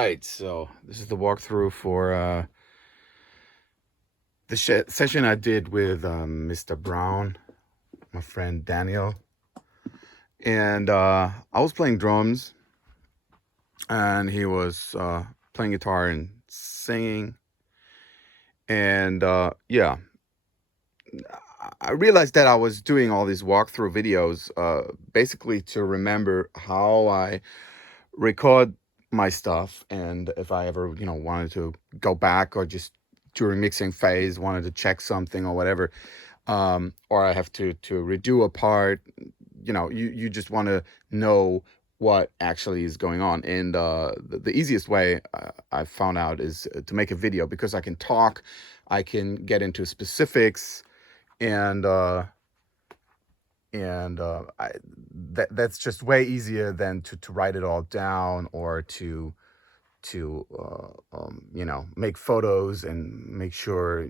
right, so this is the walkthrough for the session I did with Mr. Brown, my friend Daniel, and I was playing drums, and he was playing guitar and singing, and yeah, I realized that I was doing all these walkthrough videos basically to remember how I record my stuff, and if I ever wanted to go back, or just during mixing phase wanted to check something or whatever, or I have to redo a part. You just want to know what actually is going on, and the easiest way I found out is to make a video, because I can talk, I can get into specifics, and that's just way easier than to write it all down, or to make photos and make sure.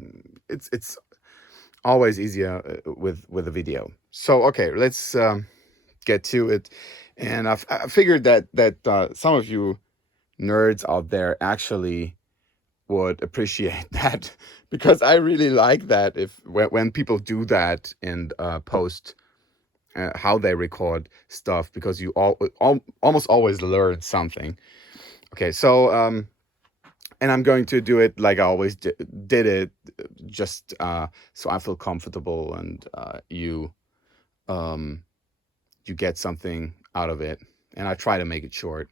It's always easier with a video. So okay, let's get to it. And I figured that some of you nerds out there actually would appreciate that, because I really like that if when people do that and post how they record stuff, because you almost always learn something. Okay, so and I'm going to do it like I always did it, just so I feel comfortable, and um, you get something out of it. And I try to make it short.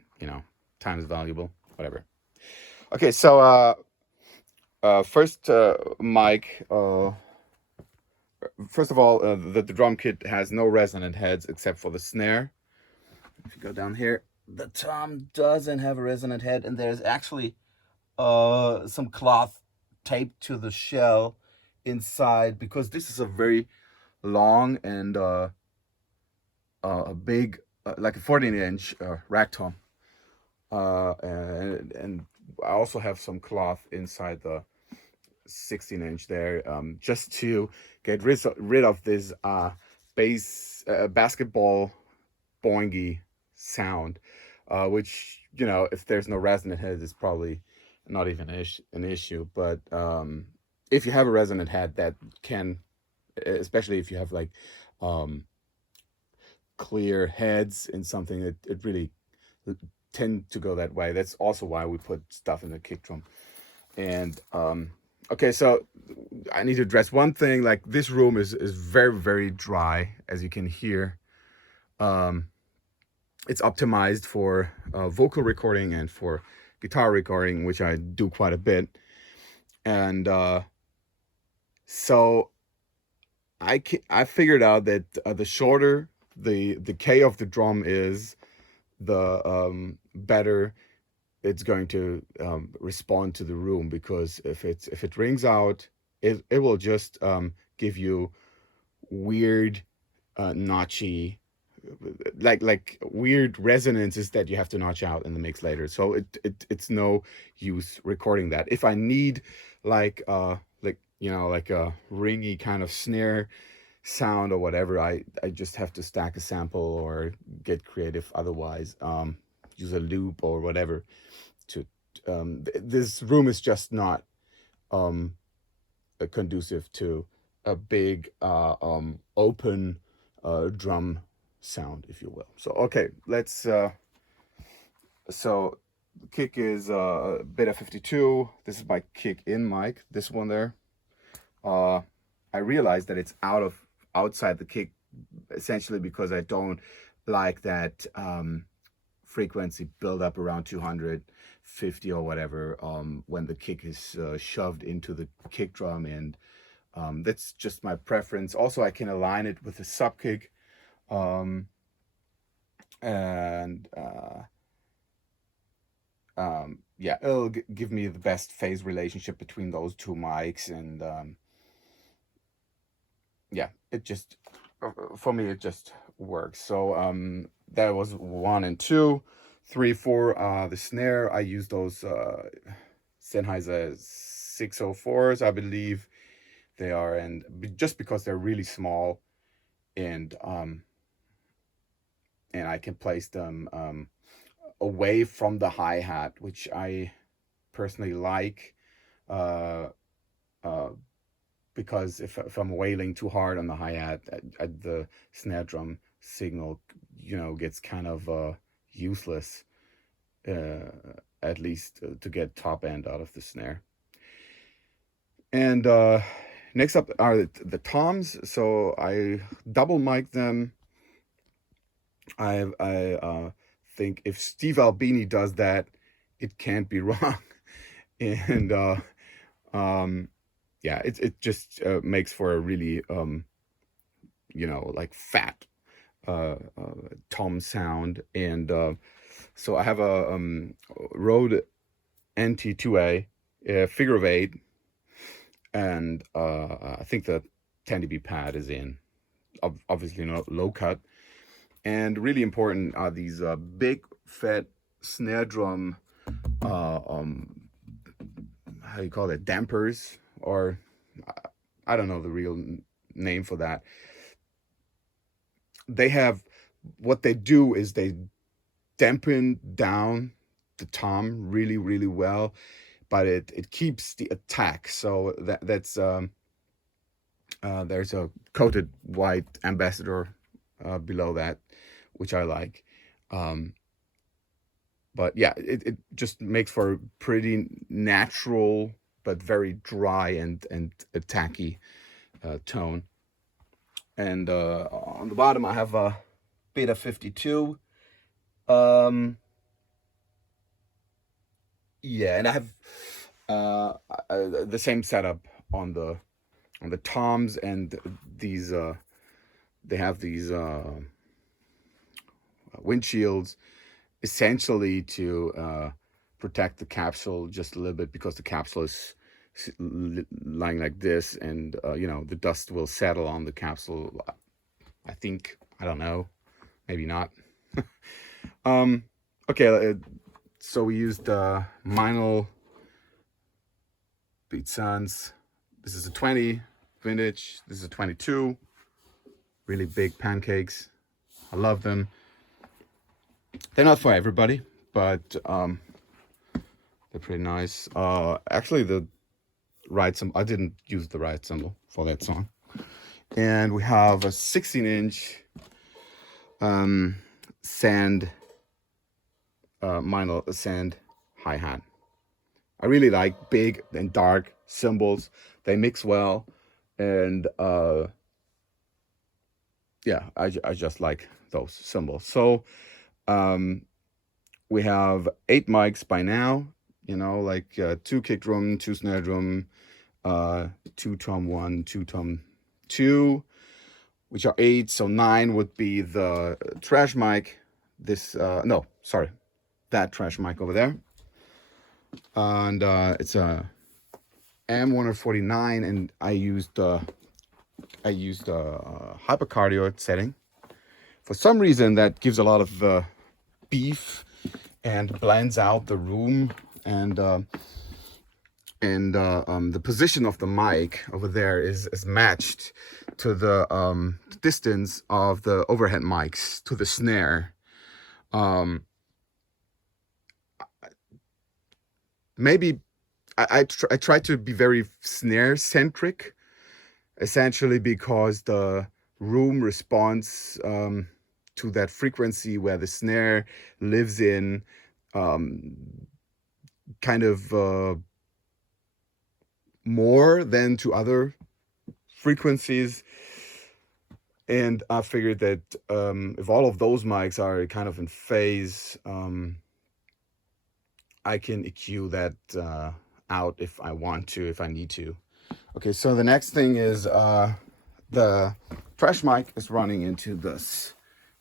Time is valuable. Whatever. Okay, so first, Mike. First of all, the drum kit has no resonant heads except for the snare. If you go down here, the tom doesn't have a resonant head, and there's actually some cloth taped to the shell inside, because this is a very long and a big, like a 14-inch rack tom, and I also have some cloth inside the 16-inch there, just to get rid of this basketball boingy sound, which, if there's no resonant head, is probably not even an issue. But if you have a resonant head, that can, especially if you have like clear heads in something, it really tend to go that way. That's also why we put stuff in the kick drum. And okay, so I need to address one thing. Like, this room is very, very dry, as you can hear. It's optimized for vocal recording and for guitar recording, which I do quite a bit. And so I figured out that the shorter the K of the drum is, the better it's going to respond to the room, because if it rings out, it will just give you weird notchy, like weird resonances that you have to notch out in the mix later. So it's no use recording that. If I need like like a ringy kind of snare sound or whatever, I just have to stack a sample or get creative otherwise, use a loop or whatever. To this room is just not conducive to a big open drum sound, if you will. So okay, let's so the kick is Beta 52. This is my kick in mic, this one there. I realized that it's outside the kick, essentially because I don't like that frequency build up around 250 or whatever, when the kick is shoved into the kick drum, and that's just my preference. Also, I can align it with a sub kick, and yeah, it'll give me the best phase relationship between those two mics, and yeah, it just for me it just works. So that was 1 and 2. 3, 4, the snare, I use those Sennheiser 604s, I believe they are, and just because they're really small, and I can place them away from the hi-hat, which I personally like, uh, uh, because if I'm wailing too hard on the hi-hat, the snare drum signal, gets kind of useless, uh, at least to get top end out of the snare. And next up are the toms. So I double mic them. I think if Steve Albini does that, it can't be wrong. And yeah, it just makes for a really like fat tom sound. And so I have a Rode NT2A figure of 8, and I think the 10 dB pad is in, obviously not low cut. And really important are these big fat snare drum, how do you call it, dampers, or I don't know the real name for that. What they do is they dampen down the tom really, really well, but it keeps the attack. So that's there's a coated white ambassador below that, which I like. But yeah, it just makes for a pretty natural but very dry and attacky tone. And on the bottom I have a Beta 52. Yeah, and I have the same setup on the toms, and these they have these windshields, essentially to protect the capsule just a little bit, because the capsule is lying like this, and the dust will settle on the capsule, I think. I don't know, maybe not. Okay, so we used Meinl Beat Sons. This is a 20 vintage. This is a 22. Really big pancakes. I love them. They're not for everybody, but they're pretty nice. Actually, the ride cymbal, I didn't use the ride cymbal for that song. And we have a 16-inch sand, Meinl sand hi-hat. I really like big and dark cymbals. They mix well, and yeah, I just like those cymbals. So we have 8 mics by now, like 2 kick drum, 2 snare drum, 2 tom 1, 2 tom 2, which are 8. So 9 would be the trash mic. This no, sorry, that trash mic over there. And it's a M149, and I used a hypercardioid setting. For some reason, that gives a lot of beef and blends out the room, and the position of the mic over there is matched to the distance of the overhead mics to the snare. Maybe I try to be very snare centric, essentially because the room responds to that frequency where the snare lives in, kind of more than to other frequencies. And I figured that if all of those mics are kind of in phase, I can EQ that out if I want to, if I need to. Okay, so the next thing is the trash mic is running into this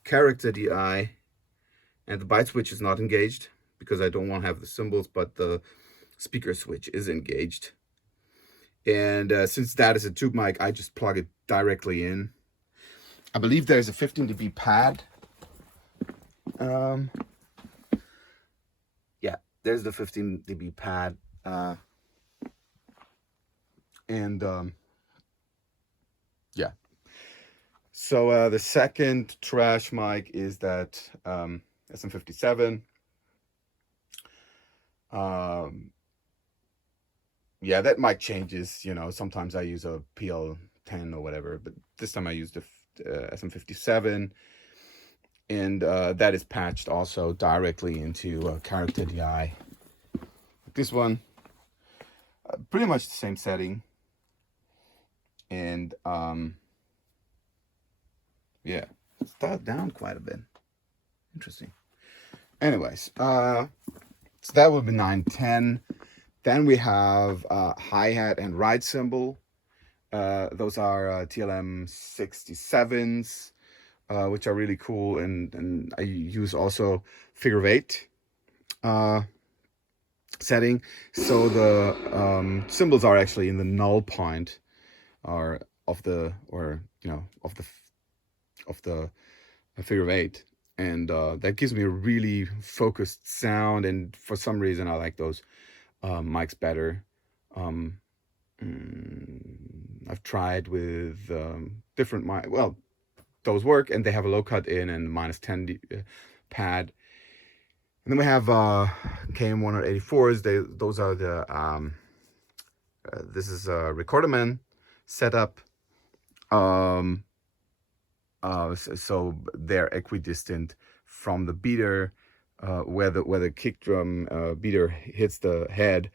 character DI, and the byte switch is not engaged because I don't want to have the cymbals, but the speaker switch is engaged. And since that is a tube mic, I just plug it directly in. I believe there's a 15 dB pad. Yeah, there's the 15 dB pad. And yeah. So the second trash mic is that SM57. Um, yeah, that mic changes. You know, sometimes I use a PL10 or whatever, but this time I used the SM57, and that is patched also directly into Character DI. This one, pretty much the same setting, and yeah, it's dialed down quite a bit. Interesting. Anyways, so that would be 910. Then we have hi-hat and ride cymbal. Those are TLM 67s, which are really cool, and I use also figure of 8 setting. So the cymbals are actually in the null point, or of the figure of 8, and that gives me a really focused sound. And for some reason, I like those mics better. Um, I've tried with different mic. Well, those work, and they have a low cut in and -10 pad. And then we have KM184s. Those are the this is a Recorderman setup. So they're equidistant from the beater, where the kick drum beater hits the head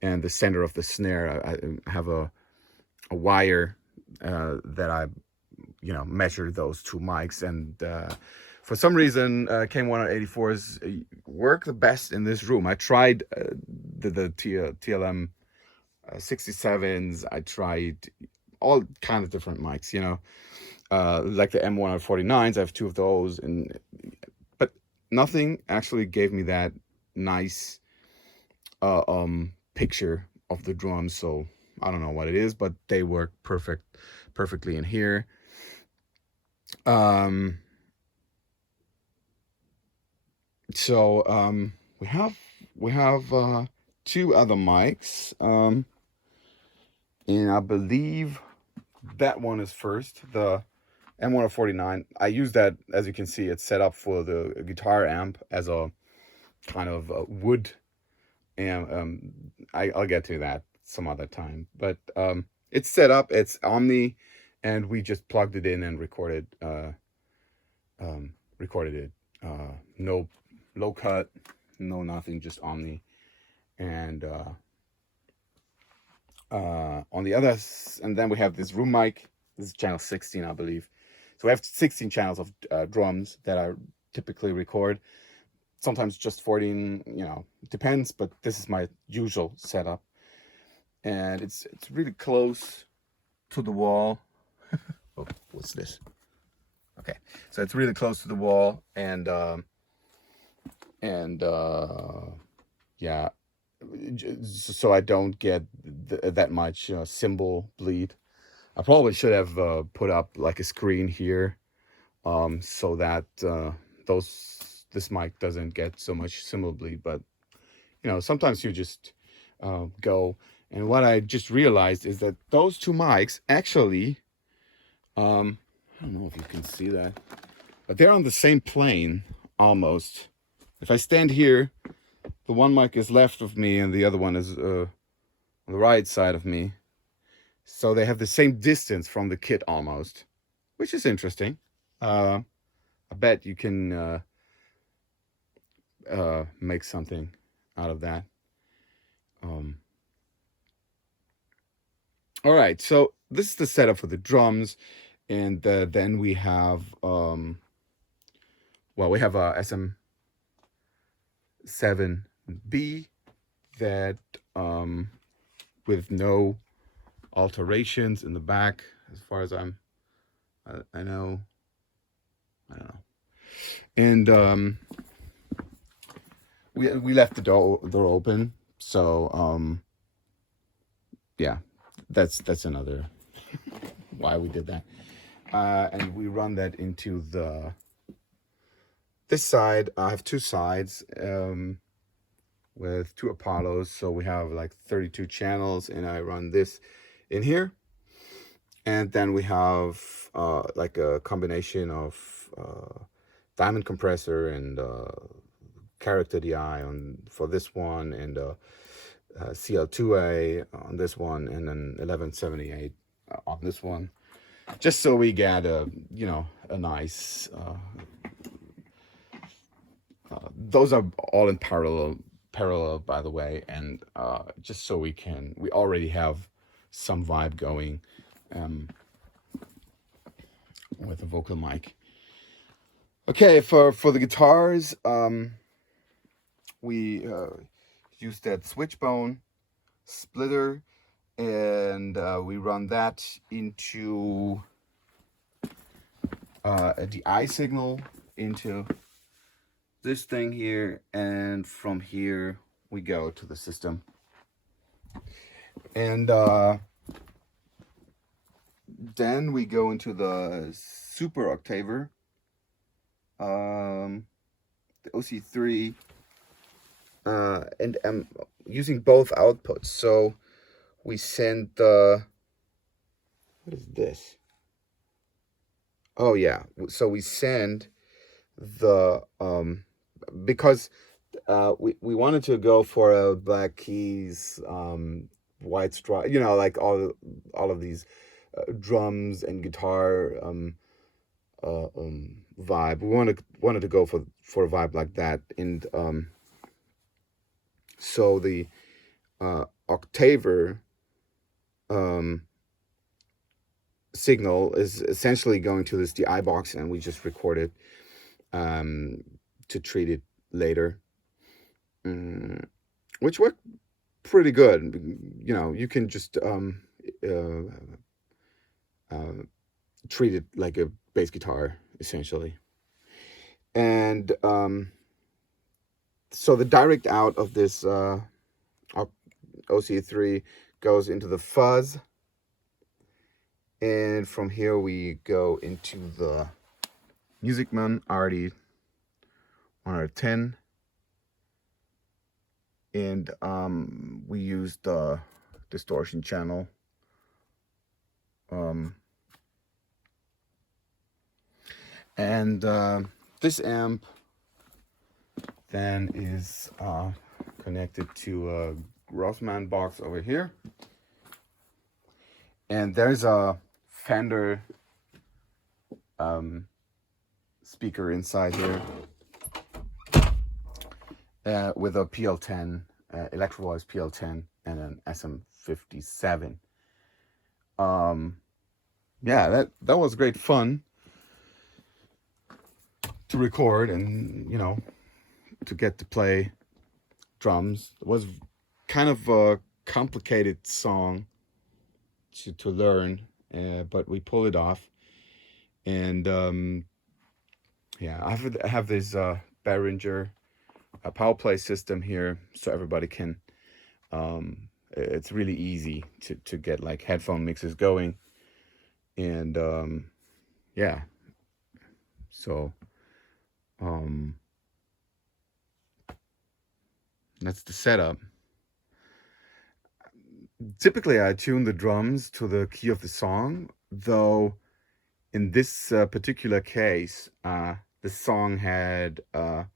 and the center of the snare. I have a wire that I measure those two mics, and for some reason KM184s work the best in this room. I tried the TLM 67s. I tried all kind of different mics, like the M149s. I have two of those, but nothing actually gave me that nice picture of the drums. So I don't know what it is, but they work perfectly in here. So we have two other mics, and I believe that one is first, the M149. I use that, as you can see, it's set up for the guitar amp as a kind of wood amp. I'll get to that some other time, but it's set up, it's Omni, and we just plugged it in and recorded it. No low cut, no nothing, just Omni. And on the other, and then we have this room mic. This is channel 16, I believe. So we have 16 channels of drums that I typically record. Sometimes just 14, depends, but this is my usual setup. And it's really close to the wall. Oh, what's this? Okay, so it's really close to the wall, and yeah, so I don't get that much cymbal bleed. I probably should have put up like a screen here, so that this mic doesn't get so much cymbal bleed. But sometimes you just go. And what I just realized is that those two mics actually, I don't know if you can see that, but they're on the same plane almost. If I stand here, the one mic is left of me and the other one is on the right side of me. So they have the same distance from the kit almost, which is interesting. I bet you can make something out of that. All right, so this is the setup for the drums, and then we have we have a SM7B that with no alterations in the back, as far as I know. I don't know. And we left the door open, so yeah, that's another why we did that. And we run that into this side. I have two sides with two Apollos, so we have like 32 channels, and I run this in here. And then we have like a combination of diamond compressor and character DI for this one, and CL2A on this one, and then 1178 on this one, just so we get a nice. Those are all in parallel, by the way, and just so we already have some vibe going with a vocal mic. Okay, for the guitars, we use that Switchbone splitter, and we run that into a DI signal into this thing here, and from here we go to the system. And then we go into the Super Octaver, the OC3, and I'm using both outputs. So we send the, what is this? Oh yeah, so we send the because we wanted to go for a Black Keys white straw, like all of these drums and guitar vibe. We wanted to go for a vibe like that, and so the Octaver signal is essentially going to this DI box, and we just record it to treat it later, which worked pretty good. You can just treat it like a bass guitar, essentially. And so the direct out of this OC3 goes into the fuzz, and from here we go into the Musicman RD110, and we use the distortion channel. And this amp then is connected to a Grossman box over here, and there's a Fender speaker inside here with a PL10, Electro Voice PL10, and an SM57. Yeah, that was great fun to record, and to get to play drums. It was kind of a complicated song to learn, but we pulled it off. And yeah, I have this Behringer power play system here, so everybody can it's really easy to get like headphone mixes going. And yeah, so that's the setup. Typically I tune the drums to the key of the song, though in this particular case the song had a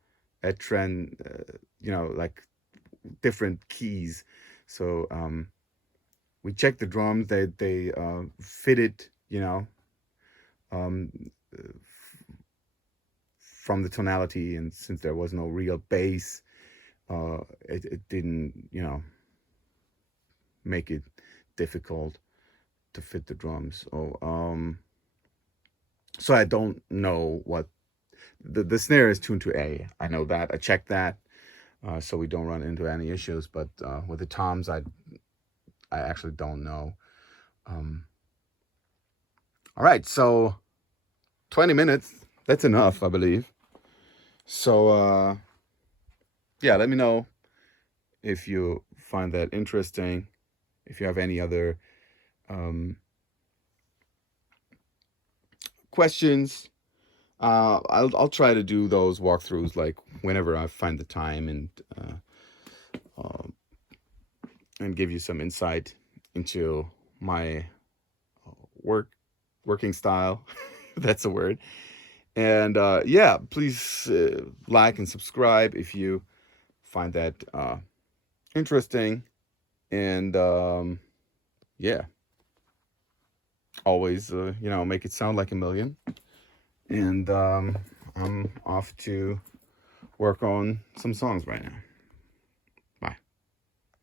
trend, like different keys. So we checked the drums, they fitted, from the tonality, and since there was no real bass, it didn't, make it difficult to fit the drums. So I don't know what the snare is tuned to A. I know that. I checked that, so we don't run into any issues. But with the toms, I actually don't know. All right, so 20 minutes. That's enough, I believe. So yeah, let me know if you find that interesting. If you have any other questions, I'll try to do those walkthroughs like whenever I find the time, and give you some insight into my working style, if that's a word. And yeah, please like and subscribe if you find that interesting. And yeah, always, make it sound like a million. And I'm off to work on some songs right now.